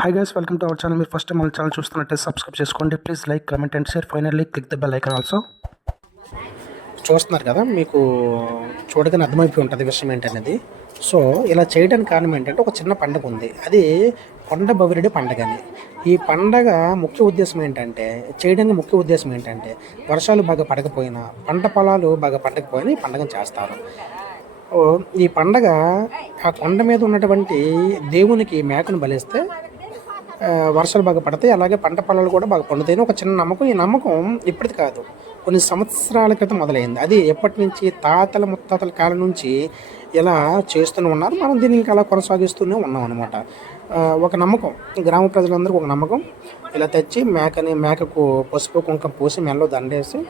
Hi guys, welcome to our channel. మీరు first time మన channel చూస్తున్నట్టే subscribe చేసుకోండి. Please like, comment and share. Finally click the bell icon also. చూస్తున్నారు కదా, మీకు చూడగానే అర్థమైపోయి ఉంటుంది విషయం ఏంటనేది. సో ఇలా చేయడానికి కారణం ఏంటంటే, ఒక చిన్న పండుగ ఉంది. అది కొండ బవిరెడ్డి పండుగ అని. ఈ పండగ ముఖ్య ఉద్దేశం ఏంటంటే, చేయడానికి ముఖ్య ఉద్దేశం ఏంటంటే, వర్షాలు బాగా పడకపోయినా, పంట పొలాలు బాగా పండకపోయినా ఈ పండుగను చేస్తారు. ఈ పండగ ఆ కొండ మీద ఉన్నటువంటి దేవునికి మేకను బలిస్తే వర్షాలు బాగా పడతాయి, అలాగే పంట పొలాలు కూడా బాగా పండుతాయని ఒక చిన్న నమ్మకం. ఈ నమ్మకం ఇప్పటిది కాదు, కొన్ని సంవత్సరాల క్రితం మొదలైంది. అది ఎప్పటి నుంచి, తాతల ముత్తాతల కాలం నుంచి ఇలా చేస్తూనే ఉన్నారు. మనం దీన్ని ఇంకా అలా కొనసాగిస్తూనే ఉన్నాం అనమాట. ఒక నమ్మకం, గ్రామ ప్రజలందరికీ ఒక నమ్మకం. ఇలా తెచ్చి మేకకు పసుపు కుంకుమ పూసి మెల్లో దండేసి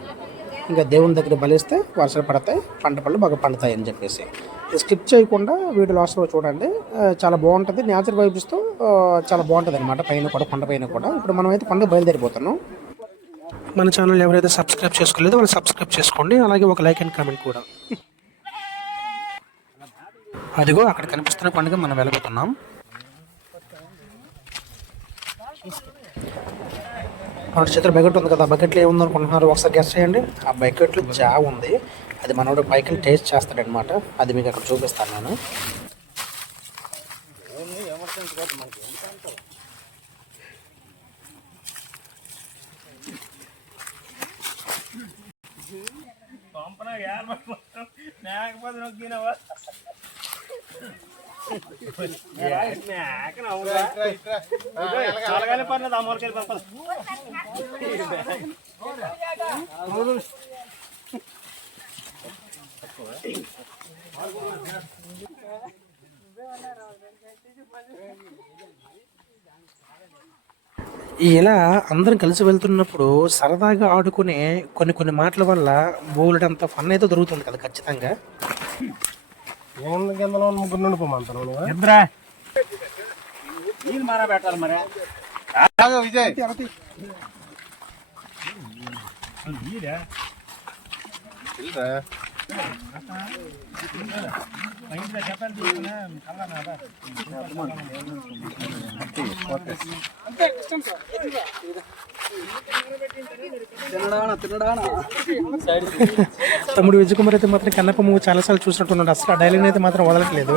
ఇంకా దేవుని దగ్గర బలిస్తే వర్షాలు పడతాయి, పంట పళ్ళు బాగా పండుతాయి అని చెప్పేసి. స్కిప్ చేయకుండా వీడియో లాస్ట్లో చూడండి, చాలా బాగుంటుంది. నేచర్ వైబ్స్తో చాలా బాగుంటుంది అనమాట. పైన కూడా, కొండ పైన కూడా. ఇప్పుడు మనం అయితే కొండ బయలుదేరిపోతున్నాం. మన ఛానల్ ఎవరైతే సబ్స్క్రైబ్ చేసుకోలేదో వాళ్ళు సబ్స్క్రైబ్ చేసుకోండి, అలాగే ఒక లైక్ అండ్ కామెంట్ కూడా. అదిగో అక్కడ కనిపిస్తున్న కొండగా మనం వెళ్ళబోతున్నాం. మన చేతిలో బకెట్ ఉంది కదా, బకెట్లో ఏముంది అనుకుంటున్నారు? ఒకసారి గెస్ట్ చేయండి. ఆ బకెట్లో జావ ఉంది. అది మనోడు పైకి టేస్ట్ చేస్తాడనమాట. అది మీకు అక్కడ చూపిస్తాను నేను. ఇలా అందరం కలిసి వెళ్తున్నప్పుడు సరదాగా ఆడుకునే కొన్ని మాటల వల్ల బోలెడంత ఫన్ అయితే దొరుకుతుంది కదా ఖచ్చితంగా. విజయ్ తమ్ముడు విజయకుమార్ అయితే మాత్రం కన్నప్ప మూవీ చాలాసార్లు చూసినట్టున్నాడు. అసలు ఆ డైలాగ్ అయితే మాత్రం వదలట్లేదు.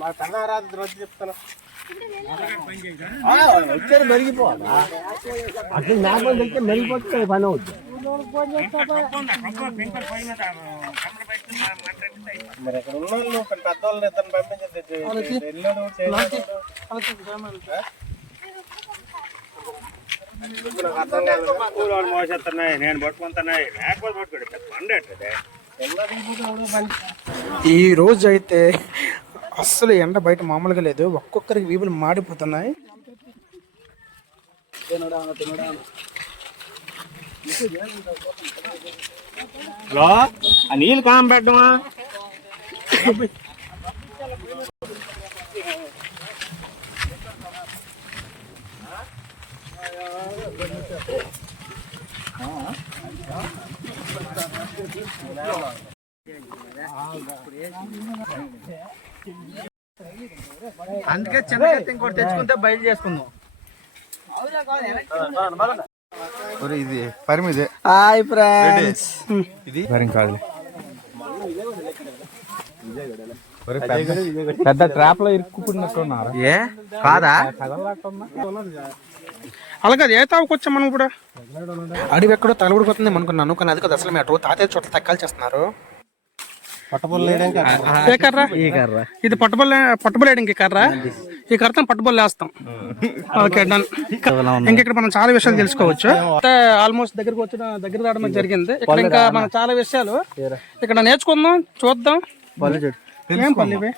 మా కన్నారాదు రోజు చెప్తాను వచ్చారు మెరిగిపోవాలి. అసలు జ్ఞాపకం తెస్తే మెరిగిపోతే పని అవుతుంది. మరి అక్కడ ఉన్న వాళ్ళు పెద్దవాళ్ళు ఇతను పంపించేది నేను పట్టుకుంటున్నాయి, లేకపోతే పట్టుకోండి పండే. ఈ రోజు అయితే అస్సలు ఎండ బయట మామూలుగా లేదు. ఒక్కొక్కరికి వీపులు మాడిపోతున్నాయి. నీళ్ళు కాం పెట్టమా? అందుకే చిన్న ఇంకోటి తెచ్చుకుంటే బయలు చేసుకుందాం. ఇది పరిమిదే. హాయ్ ఫ్రెండ్స్, ఇది కాదు పెద్ద ట్రాప్ లో ఇరుక్కున్నట్టున్నారు. ఏ కాదా? అలాగే ఏ తావుకొచ్చాం మనం కూడా. అడివి ఎక్కడో తలబడిపోతుంది అనుకున్నాను, కానీ అది కదా అసలు మ్యాటర్. తాతయ్య చోట్ల తక్కాలు చేస్తున్నారు. ఇది పట్టుబలేయడానికి కర్ర. ఈ కర్రతో పట్టుబొల్లు వేస్తాం. Okay done. ఇంకెక్కడ మనం చాలా విషయాలు తెలుసుకోవచ్చు. ఆల్మోస్ట్ దగ్గర రావడం జరిగింది. ఇక్కడ ఇంకా మనం చాలా విషయాలు ఇక్కడ నేర్చుకుందాం, చూద్దాం. ఏం పళ్ళు ఇవి?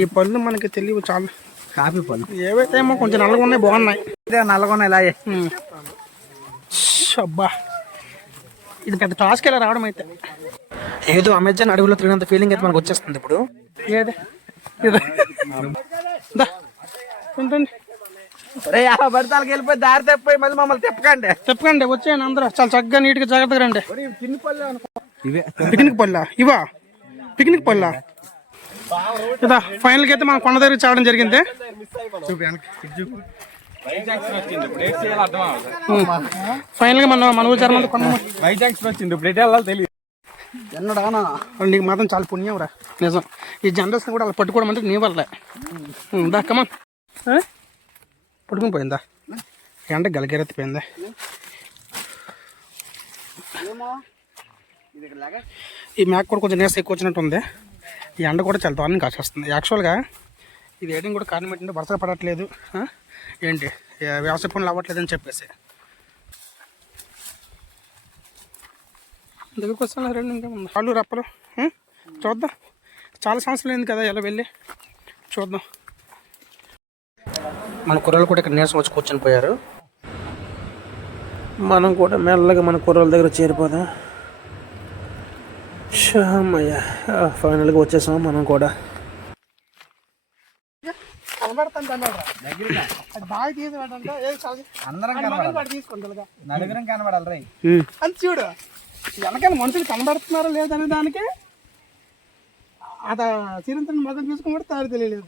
ఈ పళ్ళు మనకి తెలియవు. చాలా కాఫీ పళ్ళు ఏవైతే ఏమో కొంచెం నల్లగా ఉన్నాయి, బాగున్నాయి. నల్లగా ఉన్నాయి ఇలా. అబ్బా, ఇది పెద్ద టాస్క్ ఇలా రావడం అయితే. ఏదో అమెజాన్ అడవిలో తిరిగినంత ఫీలింగ్ అయితే మనకు వచ్చేస్తుంది ఇప్పుడు. ఏదే బడతాలకి వెళ్ళిపోయి దారి తప్పిపోయి మళ్ళీ మమ్మల్ని తిప్పకండి వచ్చేయండి అందరూ చాలా చక్కగా నీట్గా జాగ్రత్తగా రండి. పిక్నిక్ పళ్ళ ఇవా పిక్నిక్ పళ్ళ ఇదా ఫైనల్కి అయితే మనం కొండ దగ్గర చావడం జరిగింది. ఫైనల్ గా మన ఊరు జర్మన్ నీకు మాత్రం చాలా పుణ్యం రా నిజం. ఈ జనరేషన్ కూడా అలా పట్టుకోవడం అంటే నీ వల్లే. దాకమా పట్టుకుని పోయిందా ఎండ గలగెరెత్తిపోయిందా. ఈ మ్యాక్ కూడా కొంచెం నీరస ఎక్కువ వచ్చినట్టు ఉంది. ఈ ఎండ కూడా చాలా దారుణంగా కాసేస్తుంది. యాక్చువల్గా ఇది వేయడం కూడా కారణం ఏంటంటే వర్షాలు పడట్లేదు, ఏంటి వ్యవసాయ పనులు అవ్వట్లేదు అని చెప్పేసి దగ్గరకు వస్తాను. రెండు ఇంకా ఉంది కాళ్ళు రప్పలు. చూద్దాం, చాలా సంవత్సరాలు అయింది కదా ఇలా వెళ్ళి చూద్దాం. మన కుర్రలు కూడా ఇక్కడ నీరసం వచ్చి కూర్చొని పోయారు. మనం కూడా మెల్లగా మన కుర్రల దగ్గర చేరిపోదాం. అమ్మయ్య ఫైనల్గా వచ్చేసాం మనం కూడా. చూడు వెనకాల మనుషులు కనబడుతున్నారో లేదనే దానికి అత చిరంతని మొదలు చూసుకుని కూడా తాడు తెలియలేదు.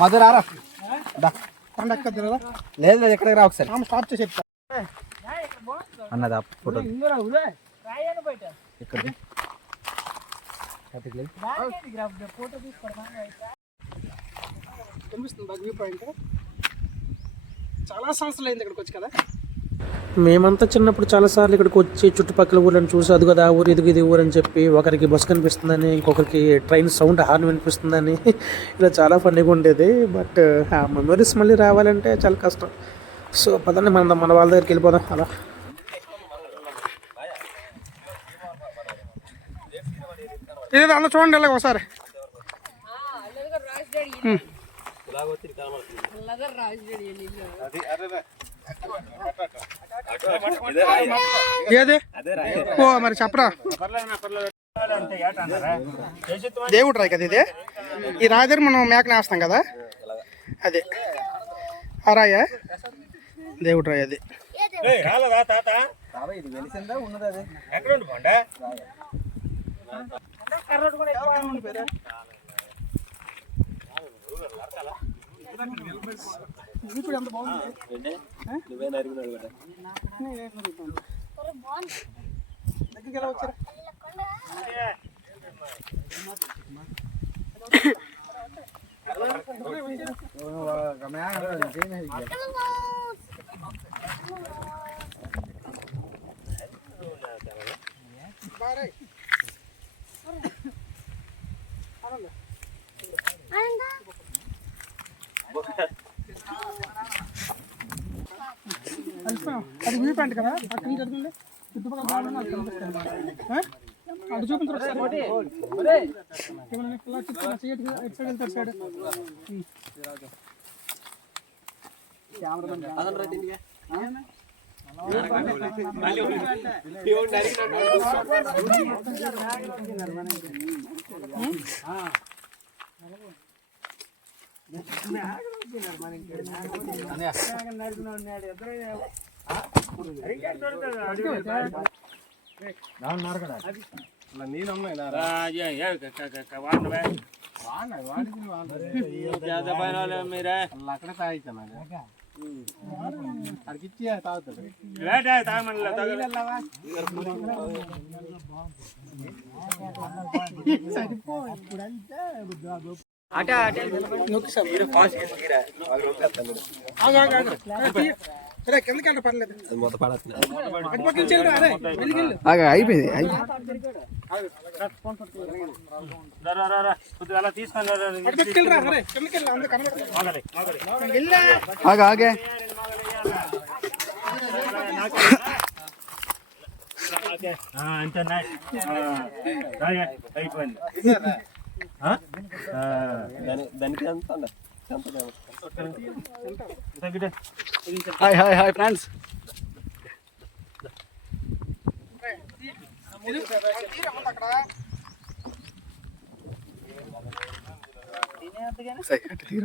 మధురారా కొండ ఎక్కద్దు లేదు ఎక్కడికి రా ఒకసారి స్టార్ట్ చేసి చెప్తా అన్నదా ఫోటో కనిపిస్తుంది వ్యూ పాయింట్. చాలా సంవత్సరాలు అయింది ఇక్కడికి వచ్చి కదా. మేమంతా చిన్నప్పుడు చాలాసార్లు ఇక్కడికి వచ్చి చుట్టుపక్కల ఊళ్ళని చూసి అది కదా ఊరు ఇది ఊరు అని చెప్పి ఒకరికి బస్సు కనిపిస్తుందని ఇంకొకరికి ట్రైన్ సౌండ్ హార్న్ వినిపిస్తుందని ఇలా చాలా ఫన్నీగా ఉండేది. బట్ ఆ మెమరీస్ మళ్ళీ రావాలంటే చాలా కష్టం. సో పదండి మన వాళ్ళ దగ్గరికి వెళ్ళిపోదాం. అలా ఏదో అలా చూడండి ఇలాగ ఒకసారి. ఏది ఓ మరి చెప్పరా. దేవుడు రాయి కదా ఇది. ఈ రాయి దగ్గర మనం మేకని వేస్తాం కదా, అదే ఆ రాయా దేవుడు రాయి అది. ఇప్పుడు ఎంత బాగుంది. దగ్గరికి ఎలా వచ్చారా? అది వ్యూ పాయింట్ కదా, అక్కడి నుంచి అడుగుండే చుట్టుపక్కల అటు చూపించారు. కిందకి పర్లేదు అయిపోయింది. ఆగే దానికి ఎంత హాయ్ హాయ్ హాయ్ ఫ్రెండ్స్.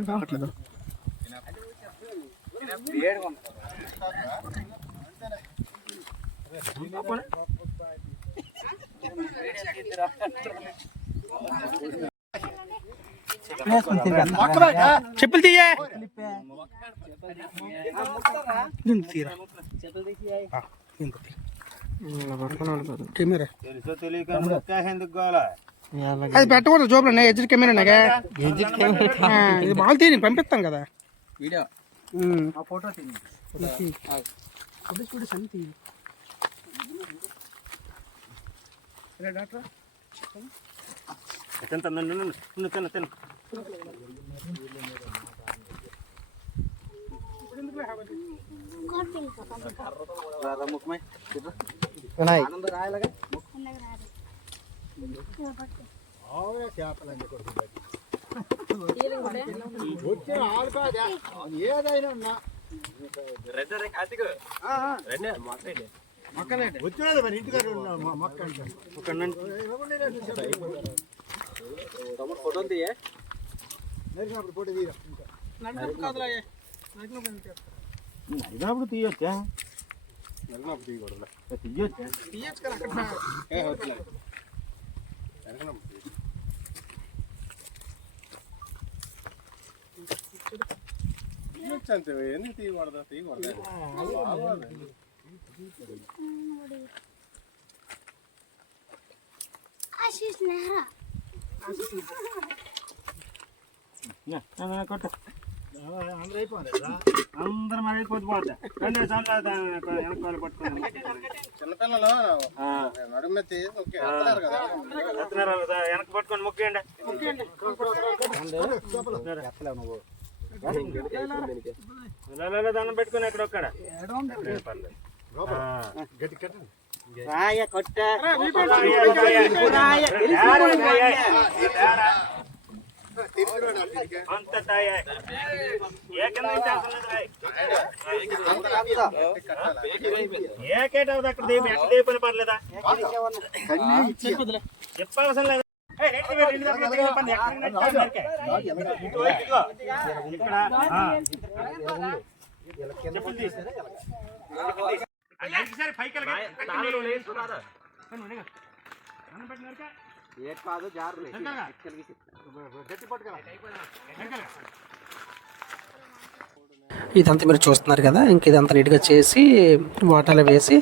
రావట్లేదు. చెప్పులు తీయే తీరా కెమెరా అది పెట్టకూడదు జోబులు ఎడ్జిట్ కెమెరా ఇది బాగా తీని పంపిస్తాం కదా వీడియో ఫోటో చూడు సంతి ఫోటో తీయే తీయొచ్చా తీయచ్చు కదా అక్కడ అంతే ఎందుకు తీయకూడదు తీయకూడదు అందరం అయిపోతే పోతే రెండు సార్లు వెనకాల పట్టుకుని చిన్నపిల్లలు నడుము మీద వెనక పట్టుకొని మొక్కేయండి దండం పెట్టుకుని ఎక్కడొక్కడ ఏకేటవుతుంది అక్కడ దీపని పర్లేదా చెప్పవసరం లేదా ఇదంతా మీరు చూస్తున్నారు కదా. ఇంక ఇదంతా నీట్గా చేసి వాటాలు వేసి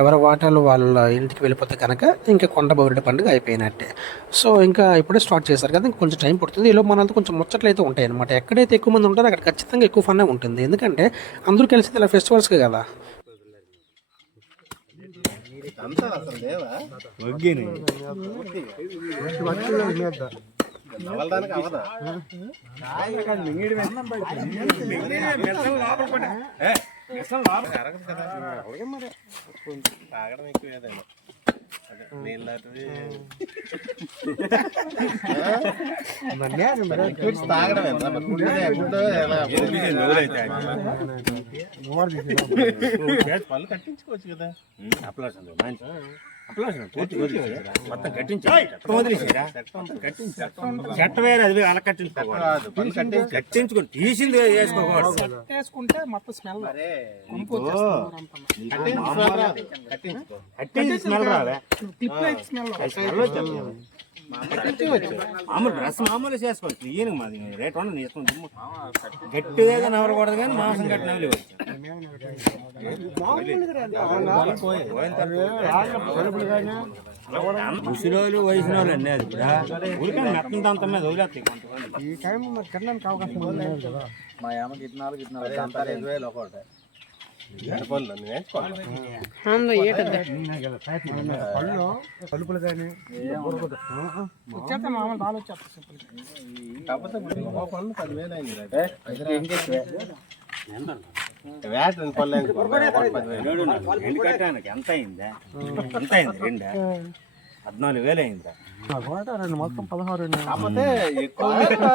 ఎవరి వాటాలు వాళ్ళ ఇంటికి వెళ్ళిపోతే కనుక ఇంకా కొండ బౌరెడ్డి పండుగ అయిపోయినట్టే. సో ఇంకా ఇప్పుడే స్టార్ట్ చేశారు కదా, ఇంకా కొంచెం టైం పడుతుంది. ఈలో మనంతా కొంచెం ముచ్చట్లు అయితే ఉంటాయి అనమాట. ఎక్కడైతే ఎక్కువ మంది ఉంటారో అక్కడ ఖచ్చితంగా ఎక్కువ ఫన్ ఉంటుంది. ఎందుకంటే అందరూ కలిసి ఇలా ఫెస్టివల్స్కి కదా. తాగడం ఎక్కువేదైనా పళ్ళు కట్టించుకోవచ్చు కదా. మొత్తం చెట్ట వేరే అది అలా కట్టించుకోండి తీసింది వేసుకుంటే మొత్తం స్మెల్ స్మెల్ రాలే మామూలు డ్రెస్ మామూలు చేసుకోవచ్చు. ఈయన మాది రేట్ ఉండదు వేసుకుంటాం. గట్టిగా నవరకూడదు కానీ మాంసం కట్టిన ముసలోళ్ళు వయసు వాళ్ళు అండి. అది కూడా మెత్తంత అంత మీద వదిలేస్తాయి. మా అమ్మకి 24,000 ఒకటి కలుపులు కానీ కాకపోతే 10,000 అయింది. ఎంత అయిందా? ఎంత అయింది? 14,000 అయిందా? మొత్తం 16 కాకపోతే ఎక్కువ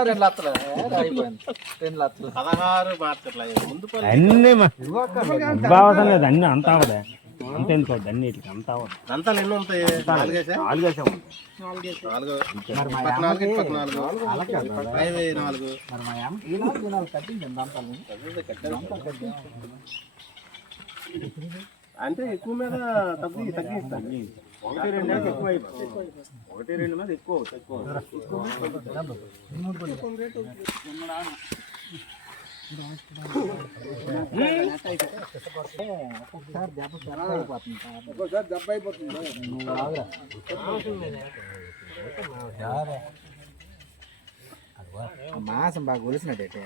2 లక్షలు అయిపోయింది. 2 లక్షలు 16 మార్కెట్ల ముందు అన్నీ బావసం లేదు. అన్ని అంతా అవదా అంతెందుకోవద్దు అన్నిటికి అంతా దంతాలు ఎన్ని ఉంటాయి? నాలుగేసా? నాలుగేసే ఉంటాయి. నాలుగు. 14, 14. 5, 4. మరి మా అమ్మ ఈ నాలుగు కట్టించాను దాంట్లో. అంటే ఎక్కువ మీద తగ్గిస్తాను. 1, 2 మీద ఎక్కువ అయిపోతుంది. 1, 2 మీద ఎక్కువ ఒక్కొక్కసారి దెబ్బ అయిపోతుంది. నువ్వు ఆగురా. మాసం బాగా కొలిసినట్టయితే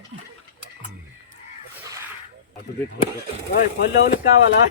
పళ్ళు కావాలా